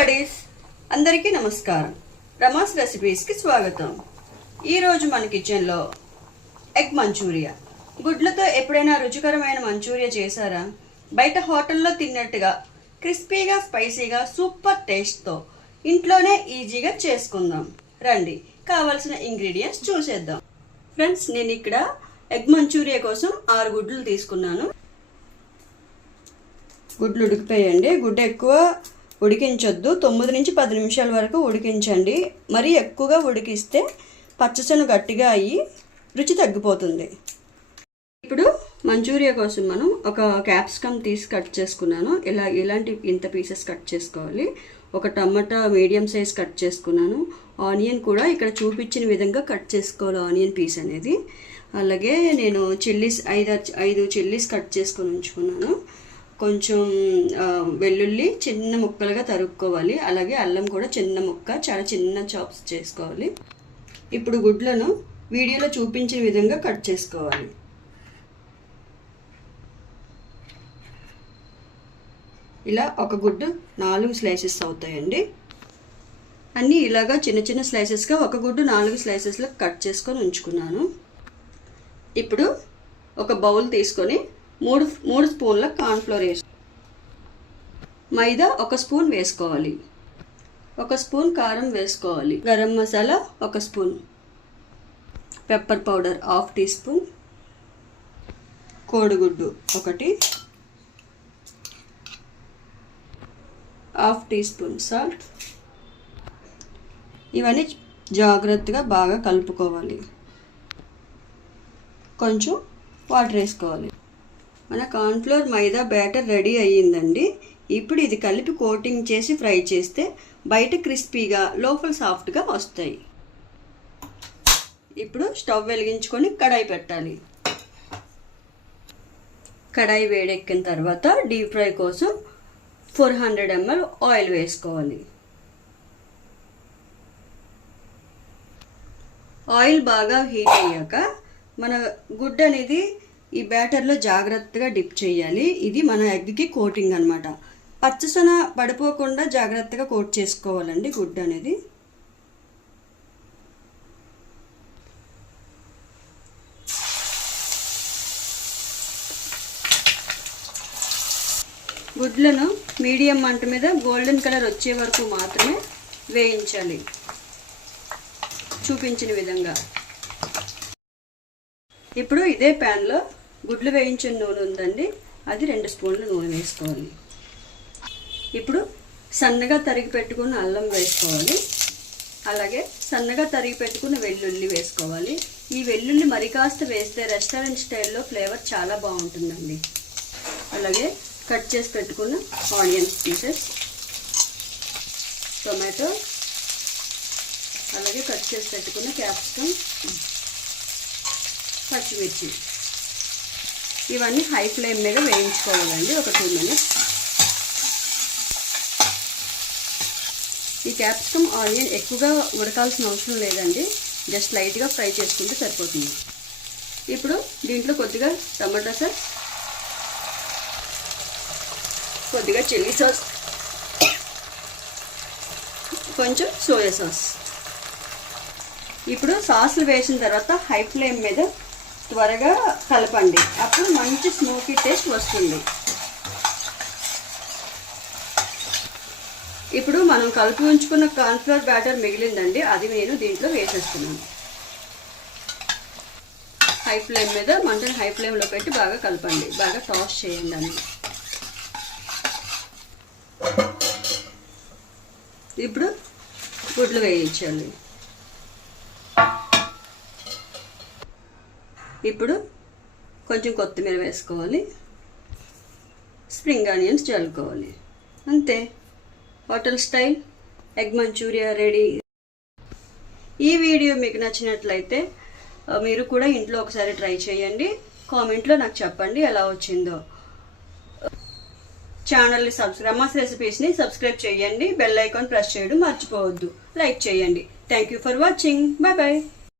Buddies అందరికీ నమస్కారం. రమాస్ రెసిపీస్కి స్వాగతం. ఈరోజు మన కిచెన్లో ఎగ్ మంచూరియా. గుడ్లతో ఎప్పుడైనా రుచికరమైన మంచూరియా చేశారా? బయట హోటల్లో తిన్నట్టుగా క్రిస్పీగా స్పైసీగా సూపర్ టేస్ట్తో ఇంట్లోనే ఈజీగా చేసుకుందాం. రండి, కావాల్సిన ఇంగ్రీడియంట్స్ చూసేద్దాం. ఫ్రెండ్స్, నేను ఇక్కడ ఎగ్ మంచూరియా కోసం 6 గుడ్లు తీసుకున్నాను. గుడ్లు ఉడికిపోయండి. గుడ్డు ఎక్కువ ఉడికించొద్దు. 9 నుంచి 10 నిమిషాల వరకు ఉడికించండి. మరీ ఎక్కువగా ఉడికిస్తే పచ్చసొన గట్టిగా అయ్యి రుచి తగ్గిపోతుంది. ఇప్పుడు మంచూరియా కోసం మనం ఒక క్యాప్సికమ్ తీసి కట్ చేసుకున్నాను. ఇలాంటి ఇంత పీసెస్ కట్ చేసుకోవాలి. ఒక టమాటా మీడియం సైజ్ కట్ చేసుకున్నాను. ఆనియన్ కూడా ఇక్కడ చూపించిన విధంగా కట్ చేసుకోవాలి, ఆనియన్ పీస్ అనేది. అలాగే నేను చిల్లీస్ 5 చిల్లీస్ కట్ చేసుకొని ఉంచుకున్నాను. కొంచెం వెల్లుల్లి చిన్న ముక్కలుగా తరుక్కోవాలి. అలాగే అల్లం కూడా చిన్న ముక్క, చాలా చిన్న చాప్స్ చేసుకోవాలి. ఇప్పుడు గుడ్లను వీడియోలో చూపించిన విధంగా కట్ చేసుకోవాలి. ఇలా ఒక గుడ్డు 4 స్లైసెస్ అవుతాయండి. అన్నీ ఇలాగా చిన్న చిన్న స్లైసెస్గా ఒక గుడ్డు 4 స్లైసెస్లో కట్ చేసుకొని ఉంచుకున్నాను. ఇప్పుడు ఒక బౌల్ తీసుకొని 3 స్పూన్ల కార్న్ఫ్లోర్ వేసి, మైదా 1 స్పూన్ వేసుకోవాలి. 1 స్పూన్ కారం వేసుకోవాలి. Garam masala 1 spoon, pepper powder 1/2 teaspoon, కోడిగుడ్డు 1, 1/2 టీ స్పూన్ సాల్ట్. ఇవన్నీ జాగ్రత్తగా బాగా కలుపుకోవాలి. కొంచెం వాటర్ వేసుకోవాలి. మన కార్న్ఫ్లోర్ మైదా బ్యాటర్ రెడీ అయ్యిందండి. ఇప్పుడు ఇది కలిపి కోటింగ్ చేసి ఫ్రై చేస్తే బయట క్రిస్పీగా లోపల సాఫ్ట్గా వస్తాయి. ఇప్పుడు స్టవ్ వెలిగించుకొని కడాయి పెట్టాలి. కడాయి వేడెక్కిన తర్వాత డీప్ ఫ్రై కోసం 400 ml ఆయిల్ వేసుకోవాలి. ఆయిల్ బాగా హీట్ అయ్యాక మన గుడ్డు అనేది ఈ బ్యాటర్లో జాగ్రత్తగా డిప్ చేయాలి. ఇది మన ఎగ్కి కోటింగ్ అనమాట. పచ్చసొన పడిపోకుండా జాగ్రత్తగా కోట్ చేసుకోవాలండి గుడ్డు అనేది. గుడ్లను మీడియం మంట మీద గోల్డెన్ కలర్ వచ్చే వరకు మాత్రమే వేయించాలి, చూపించిన విధంగా. ఇప్పుడు ఇదే ప్యాన్లో గుడ్లు వేయించిన నూనె ఉందండి, అది 2 స్పూన్ల నూనె వేసుకోవాలి. ఇప్పుడు సన్నగా తరిగి పెట్టుకున్న అల్లం వేసుకోవాలి. అలాగే సన్నగా తరిగి పెట్టుకున్న వెల్లుల్లి వేసుకోవాలి. ఈ వెల్లుల్లి మరి కాస్త వేస్తే రెస్టారెంట్ స్టైల్లో ఫ్లేవర్ చాలా బాగుంటుందండి. అలాగే కట్ చేసి పెట్టుకున్న ఆనియన్స్ పీసెస్, టొమాటో, అలాగే కట్ చేసి పెట్టుకున్న క్యాప్సికమ్, పచ్చిమిర్చి, ఇవన్నీ హై ఫ్లేమ్ మీద వేయించుకోవాలండి ఒక 2 మినిట్స్. ఈ క్యాప్సికమ్ ఆనియన్ ఎక్కువగా ఉడకాల్సిన అవసరం లేదండి, జస్ట్ లైట్గా ఫ్రై చేసుకుంటే సరిపోతుంది. ఇప్పుడు దీంట్లో కొద్దిగా టమాటా సాస్, కొద్దిగా చిల్లీ సాస్, కొంచెం సోయా సాస్. ఇప్పుడు సాసులు వేసిన తర్వాత హై ఫ్లేమ్ మీద త్వరగా కలపండి, అప్పుడు మంచి స్మోకీ టేస్ట్ వస్తుంది. ఇప్పుడు మనం కలిపి ఉంచుకున్న కార్న్ఫ్లోర్ బ్యాటర్ మిగిలిందండి, అది నేను దీంట్లో వేసేస్తున్నాను. హై ఫ్లేమ్ మీద మంటను హై ఫ్లేమ్లో పెట్టి బాగా కలపండి, బాగా టాస్ చేయండి అని. ఇప్పుడు గుడ్లు వేయించాలి. ఇప్పుడు కొంచెం కొత్తిమీర వేసుకోవాలి, స్ప్రింగ్ ఆనియన్స్ చల్లుకోవాలి. అంతే, hotel style egg Manchuria ready. ఈ వీడియో మీకు నచ్చినట్లయితే మీరు కూడా ఇంట్లో ఒకసారి ట్రై చేయండి. కామెంట్లో నాకు చెప్పండి ఎలా వచ్చిందో. ఛానల్ని రమాస్ రెసిపీస్ని సబ్స్క్రైబ్ చేయండి. బెల్ ఐకాన్ ప్రెస్ చేయడం మర్చిపోవద్దు. లైక్ చేయండి. Thank you for watching. Bye bye.